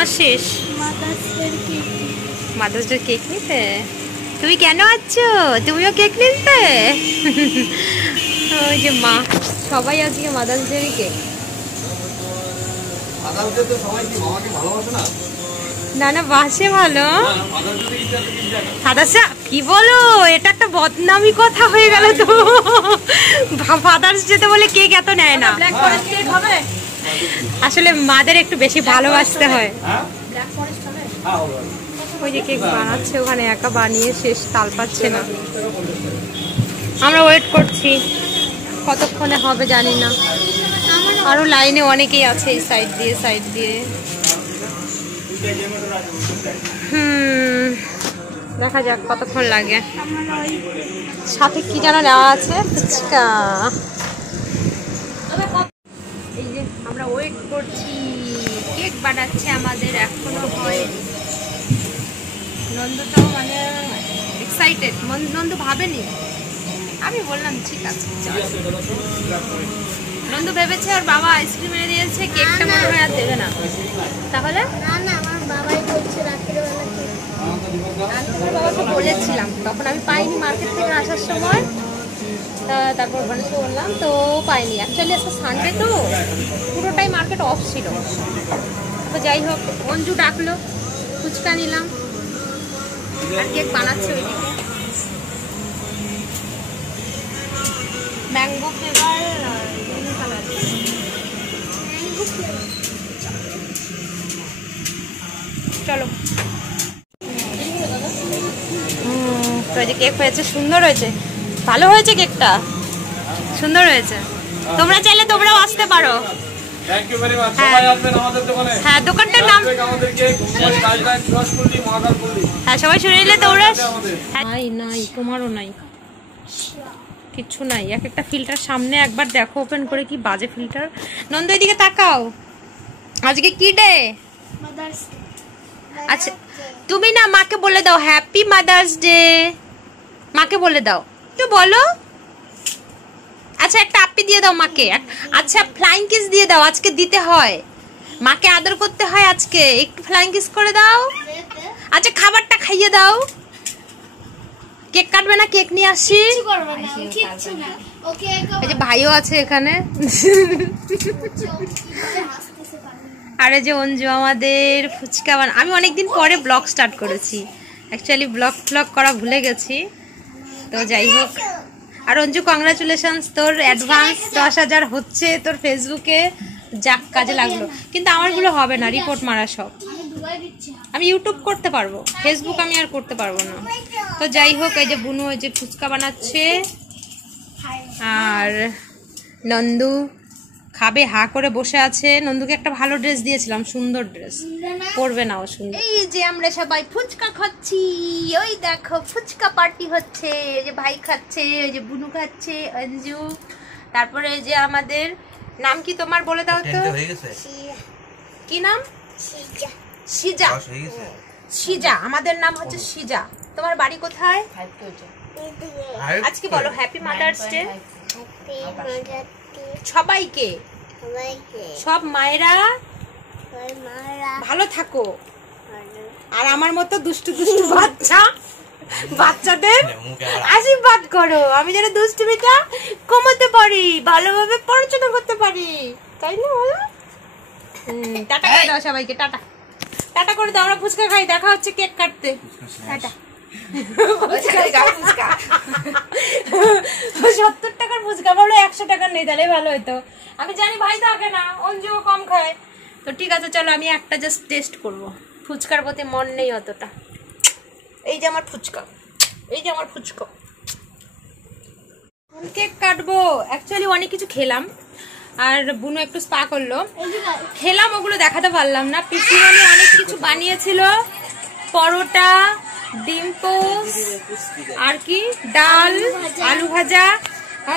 নেওয়া শেষ? Mother's day cake নিতে? তুমি কেন আছো? তুমিও কেক নিতে? ওই যে মা, সবাই আজকে মাদার্স ডে কেক। না না, বাসে ভালো। ফাদার্স কি বলো, এটা একটা বদনামি কথা হয়ে গেল তো। ফাদার্স ডে বলে কেক এত নেয় না। আসলে মাদের একটু বেশি ভালোবাসতে হয়। ওই যে কেক বানাচ্ছে ওখানে, একা বানিয়ে শেষ, তাল পাচ্ছে না। আমরা ওয়েট করছি, কতক্ষণে হবে জানি না। আরো লাইনে অনেকেই আছে এই সাইড দিয়ে সাইড দিয়ে। দেখা যাক কতক্ষণ লাগে। সাথে কি যেন নেওয়া আছে, ফুচকা। এই যে আমরা ওয়েট করছি, কেক বানাচ্ছে আমাদের, এখনো হয়নি। নন্দটাও মানে এক্সাইটেড, নন্দু ভাবেনি। আমি বললাম ঠিক আছে। নন্দু ভেবেছে আর বাবা আইসক্রিম এনে দিয়েছে, কেকটা মনে হয় আর দেবে না। তাহলে বাবাকে বলেছিলাম, তখন আমি পাইনি মার্কেট থেকে আসার সময়। তারপর গণেশকে বললাম, তো পাইনি। অ্যাকচুয়ালি আজকে সানডে তো পুরোটাই মার্কেট অফ ছিল। তো যাই হোক, অঞ্জু ডাকলো, ফুচকা নিলাম, আর কেক বানাচ্ছে ওইদিকে। ম্যাঙ্গো ফ্লেভার, চলো। তো এই যে কেক হয়েছে, সুন্দর হয়েছে, ভালো হয়েছে কেকটা, সুন্দর হয়েছে। তোমরা চাইলে তোমরাও আসতে পারো। হ্যাঁ, দোকানটার নাম হ্যাঁ সবাই শুনে নিলে তোমরা। নাই নাই, তোমারও নাই, কিচ্ছু নাই। এক একটা ফিল্টার সামনে একবার দেখো ওপেন করে, কি বাজে ফিল্টার। নন্দ এদিকে তাকাও, আজকে কি ডে? আচ্ছা তুমি না মাকে বলে দাও হ্যাপি মাদার্স ডে, মাকে বলে দাও, একটু বলো। আচ্ছা একটা আপ্পি দিয়ে দাও মাকে। আচ্ছা ফ্লাইং কিস দিয়ে দাও, আজকে দিতে হয়, মাকে আদর করতে হয় আজকে, একটু ফ্লাইং কিস করে দাও। আচ্ছা খাবারটা খাইয়ে দাও। কেক কাটবে না? কেক নিয়ে আসি। এই যে ভাইও আছে এখানে। আরে যে অঞ্জু আমাদের ফুচকা আমি অনেকদিন পরে ব্লগ স্টার্ট করেছি, অ্যাকচুয়ালি ব্লগ করা ভুলে গেছি। তো যাই হোক, আর অঞ্জু কংগ্রাচুলেশনস, তোর অ্যাডভান্স 10,000 হচ্ছে তোর ফেসবুকে, যাক কাজে লাগলো। কিন্তু আমারগুলো হবে না, রিপোর্ট মারা সব। আমি ইউটিউব করতে পারবো, ফেসবুক আমি আর করতে পারবো না। তো যাই হোক, এই যে বুনু ওই যে ফুচকা বানাচ্ছে, আর নন্দু খাবে, হা করে বসে আছে। নন্দুকে একটা ভালো ড্রেস দিয়েছিলাম, সুন্দর ড্রেস, পরবে না ও সুন্দর। এই যে আমরা সবাই ফুচকা খাচ্ছি, ওই দেখো ফুচকা পার্টি হচ্ছে। এই যে ভাই খাচ্ছে, ওই যে বুনু খাচ্ছে, অঞ্জু, তারপরে এই যে আমাদের নাম কি তোমার বলে দাও তো, কি নাম? সিজা। সিজা, আমাদের নাম হচ্ছে সিজা। তোমার বাড়ি কোথায়? আজকে বলো হ্যাপি মাদার্স ডে সবাইকে, সব মায়েরা ভালো থাকো। আর আমার মতো দুষ্টু দুষ্টু বাচ্চাদের আশীর্বাদ করো, আমি যেন দুষ্টুমিটা কমাতে পারি, ভালোভাবে পড়াশোনা করতে পারি, তাই না বলো? টাটা করে দাও সবাইকে, টাটা টাটা করে দাও। আমরা ফুচকা খাই, দেখা হচ্ছে কেক কাটতে। টাটা। 70 টাকার ফুচকা, বলো 100 টাকার নেই, তাহলে ভালো হতো। আমি জানি ভাই থাকে না, অঞ্জু কম খায়। তো ঠিক আছে চলো, আমি একটা জাস্ট টেস্ট করবো, ফুচকার প্রতি মন নেই অতটা। এই যে আমার ফুচকা, এই যে আমার ফুচকা। কেক কাটবো, অ্যাকচুয়ালি অনেক কিছু খেলাম, আর বুনু একটু স্পা করলো, খেলাম, ওগুলো দেখাতে পারলাম না। পিসিমণি অনেক কিছু বানিয়েছিল, পরোটা, ডিম পোস্ট, আর কি ডাল, আলু ভাজা,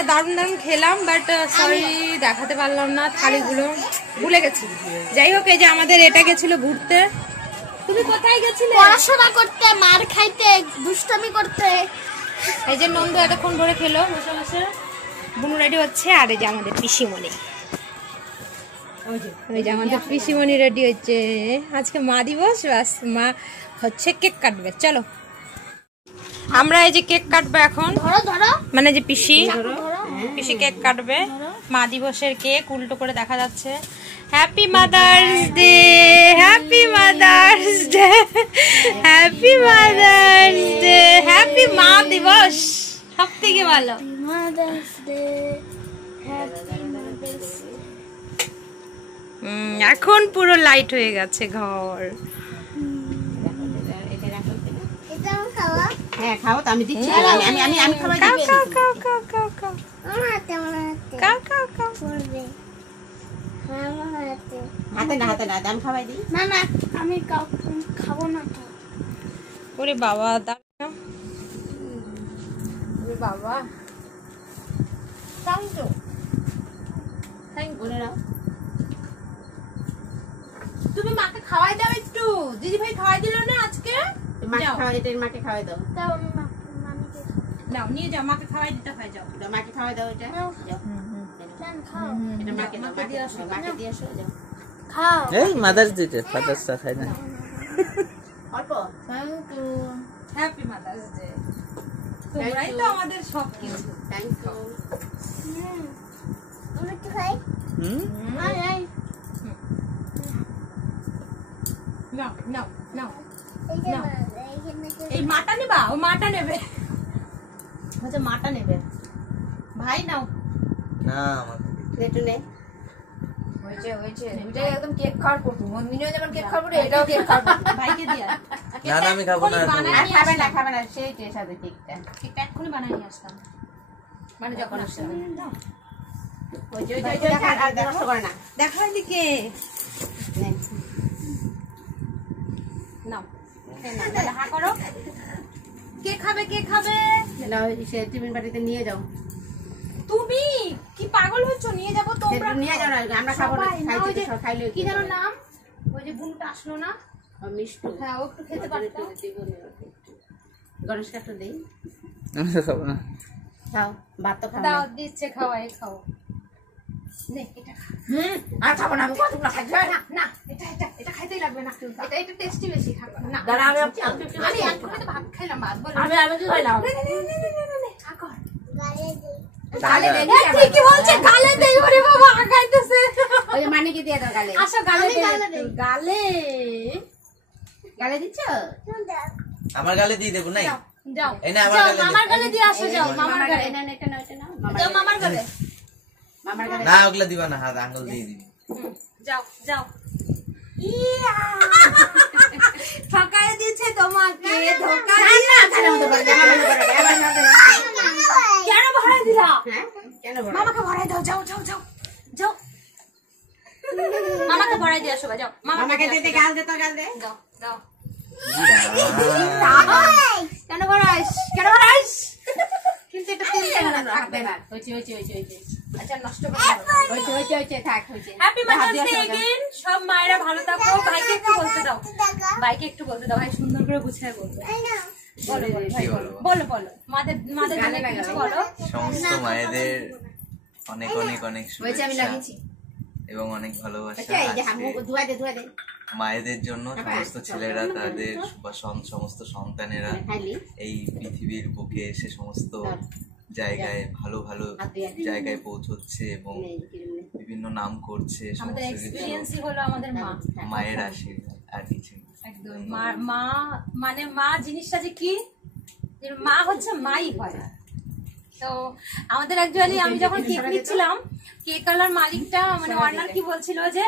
দারুণ দারুণ খেলাম, বাট সরি দেখাতে পারলাম না, থালিগুলো ভুলে গেছি। যাই হোক, এই যে আমাদের এটা গেছিল ঘুরতে। তুমি কোথায় গেছিলে? পড়াশোনা করতে, মার খাইতে, দুষ্টামি করতে। এই যে নন্দু এতক্ষণ ধরে খেলো বসে বসে, বুনু রেডি হচ্ছে, আর এই যে আমাদের পিসিমণি। ওই যে আমাদের পিসিমণি রেডি হচ্ছে, আজকে মা দিবস, বাস মা হচ্ছে কেক কাটবে। চলো আমরা এই যে কেক কাটবো এখন, ধরো ধরো মানে যে পিসি ধরো কেক কাটবে, মা দিবসের কেক উল্টো করে দেখা যাচ্ছে। Happy mother's day, happy mother's day, happy mother's day, happy মা দিবস, সব থেকে ভালো। Mother's day, happy mother's day. এখন পুরো লাইট হয়ে গেছে ঘর। এটা খাওয়া হ্যাঁ খাও তো, আমি দিচ্ছি, আমি খাওয়াই খাও দিচ্ছি। খাও খাও খাও খাও খাও আমার হাতে খাও খাও খাও। পড়বে। হ্যাঁ, আমার হাতে। হাতে না আমি খাওয়াই দিই। না না, আমি খাবো না তো। ওরে বাবা, দাঁড়া, ওরে বাবা, থ্যাংক ইউ, থ্যাংক ইউ। বলে নাও। তুমি মাকে খাওয়াই দাও একটু, দিদি ভাই খাওয়াই দিল না আজকে। মাকে যাও। খাওয়াই দিতে, মাকে খাওয়াই দাও। তাও আমি মামিকে নাও নিয়ে যাও, মাকে খাওয়াই দিতে হয়, যাও। দাও, মাকে খাওয়াই দাও এটা। নাও। যাও। জান খাও এটা মাকে দাও, মাকে দিয়ে আসো। মাকে দিয়ে আসো, যাও। খাও। এই মাদার্স ডে ফাদার্সটা খাই না। অল্প। Thank you. Happy mother's day. তোমরাই তো আমাদের সব কিছু। Thank you. আমি একটু খাই। হুম আয় আয়। নাও নাও নাও, এই যে নাও। এইখানে এই মাটা নেবা, ও মাটা নেবে, আচ্ছা মাটা নেবে। ভাই নাও। না আমাকে একটু নে। হয়েছে হয়েছে, এটাই একদম কেক খাওয়ার করতো। মন্দিরেও যেমন কেক খাওয়ার করতো, এটাও কেক খাওয়ার করতো। ভাইকে দিয়া। না, না, আমি খাবো না, এক্ষুনি বানায় আর নিয়ে খাবে না, আসতাম। খাবে না, সেই টেস্ট হবে কেকটা। কেকটা এক্ষুনি বানায় নিয়ে আসতাম, মানে যখন আসতাম। ওই যে আর নষ্ট করে না। দেখো এদিকে, নে। নাও, তাহলে হা করো। কে খাবে, কে খাবে? নাও, সে টিফিন বাটিতে নিয়ে যাও। তুমি কি পাগল হচ্ছ? নিয়ে যাবো তোমরা সেটা নিয়ে যাও না, আমরা খাবো না, সবাই। না, ওই যে খাইতে খাইলে কি যেন নাম, ওই যে বুনুটা আসলো না, মিষ্টু। হ্যাঁ ও একটু খেতে পারতো। গণেশ কাঠটা দেই। আমি তো খাবো না। খাও, ভাত তো খাও দাও, না। দিচ্ছে, খাওয়াই, খাও। নে, এটা খা। আর খাবো না, আমি কতগুলো খাইতে হয় না। না, এটা খাইতেই লাগবে না, এটা টেস্টি বেশি খাবে না। দাঁড়া, আমি আমি এক্ষুনি তো ভাত খাইলাম, ভাত বলো। আমি কি খাইলাম? নে, খা কর। গালে না, দেখি হ্যাঁ, ঠিকই বলছে, গালে দেই, ওরে বাবা, খাইতেছে। ওই যে মানিকে দিয়ে দাও গালে। আসো, গালে আমি দেই গালে একটু। দেই। গালে গালে দিচ্ছ? আমার গালে দিয়ে দেবো নাই। যাও, এই না, আমার যাও, গালে দে। মামার গালে দিয়ে আসো, যাও, মামার গালে। এটা নাও, এটা নাও, এটা নাও। যাও, মামার গালে। মামার গালে। না, ওগুলা দিবা না, হাত আঙ্গুল দিয়ে দিবি। যাও, যাও। ঠকায় দিয়েছে তোমাকে, ধোকা দিয়েছে। কেন ভরাই দিলা? হ্যাঁ? কেন বলো? মামাকে ভরাই দাও, যাও যাও যাও যাও। মামাকে ভরাই দিয়ে আসো, যাও। মামাকে দে, গাল দে তো, গাল দে। দাও দাও। ইয়া। কেন ভরাইস, কেন ভরাইস? কিন্তু এটা তিল কেন না? থাকবে না। হয়েছে, হয়েছে, হয়েছে, হয়েছে। আচ্ছা, নষ্ট করে দাও। হয়েছে, হয়েছে, হয়েছে, থাক, হয়েছে। হ্যাপি হাত মাদার্স দিয়ে ডে আসো, এগেইন। সব মায়েরা ভালো থাকো। ভাইকে একটু বলতে দাও, ভাইকে একটু বলতে দাও, ভাই সুন্দর করে গুছিয়ে বলবে। বলো বলো ভাই, কি বলো বলবো? বলো বলো, মাদের মাদের জন্য গালে কিছু লাগাও। বলো। সমস্ত মায়েদের অনেক অনেক অনেক হয়েছে, আমি শুভেচ্ছা লাগিয়েছি। এবং অনেক ভালোবাসা। আচ্ছা, এই যে আজকে মুখ ধোয়া দে, ধোয়া দে। মায়েদের জন্য সমস্ত ছেলেরা তাদের বা সমস্ত সন্তানেরা খাইলি? এই পৃথিবীর বুকে এসে সমস্ত জায়গায় ভালো ভালো জায়গায় পৌঁছচ্ছে এবং নে, কিরম নে। বিভিন্ন নাম করছে। আমাদের সমস্ত কিছু এক্সপিরিয়েন্সই হলো আমাদের মা। মায়ের আশীর্বাদ, আর কিছু না। একদম মা মানে মা জিনিসটা যে কি, যে মা হচ্ছে মাই হয়। তো আমাদের অ্যাকচুয়ালি আমি যখন কেক নিচ্ছিলাম, কেক আলার মালিকটা মানে ওয়ার্নার কি বলছিল যে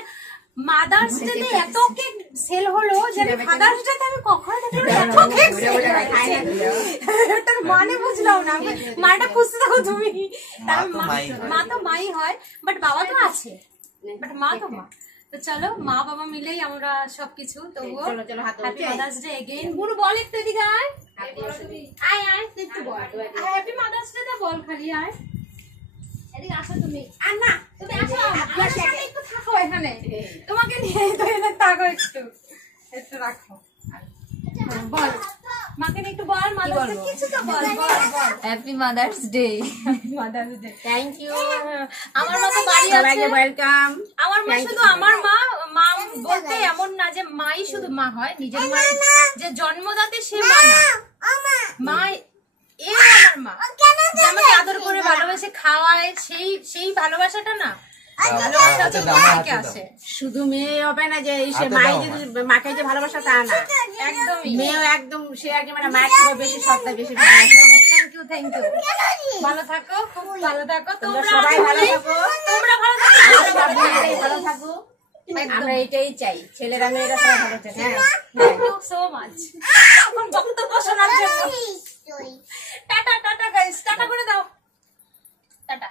মাদার্স ডে তে এত কেক সেল হলো যে আমি ফাদার্স ডে তে আমি কখনো দেখিনি এত কেক সেল এটার মানে বুঝলাম না। মাটা খুঁজতে থাকো তুমি, মা তো মাই হয়। মা তো মাই হয়, বাট বাবা তো আছে, বাট মা তো মা। তো চলো, মা বাবা মিলেই আমরা সবকিছু। তবুও চলো, চলো, হাত হ্যাপি ধরো। Mother's day again. গুরু বল একটু এদিকে আয়, আয় আয় তুই একটু বল, হ্যাপি মাদার্স ডে বল, খালি আয়, এদিকে আসো তুমি। আর না, তুমি আসো, আমার সাথে একটু থাকো এখানে, তোমাকে নিয়ে তো এখানে থাকো, একটু একটু রাখো, বল। মাকে নিয়ে একটু বল, মাদার্স ডে কিছু তো বল, বল, বল। Happy mother's day. Mother's day. Thank you আমার মা তো বাড়ি সবাইকে আছে। ওয়েলকাম। আমার মা শুধু আমার মা মা বলতে এমন না যে মাই শুধু মা হয়, নিজের মায়ের যে জন্মদাতে সে মা না, মা এ আমার মা, যে আমাকে আদর করে ভালোবাসে খাওয়ায়, সেই ভালোবাসাটা না, ভালোবাসা তো মা থেকে আসে। শুধু মেয়ে হবে না যে সে মাই যে মাকে যে ভালোবাসা তা না, একদমই। মেয়েও একদম সে আর কি মানে মায়ের থেকে বেশি সত্তা বেশি ভালোবাসা। Thank you, thank you. ভালো থাকো, খুব ভালো থাকো তোমরা, সবাই ভালো আসলে থাকো। তোমরা ভালো থাকো, আমরা ভালো থাকো। সবাই ভালো থাকো, আমরা এটাই চাই, ছেলেরা মেয়েরা সবাই ভালো থাকে। হ্যাঁ থ্যাংক ইউ সো মাচ এখন বক্তব্য শোনার জন্য। টাটা টাটা গাইস, টাটা করে দাও, টাটা।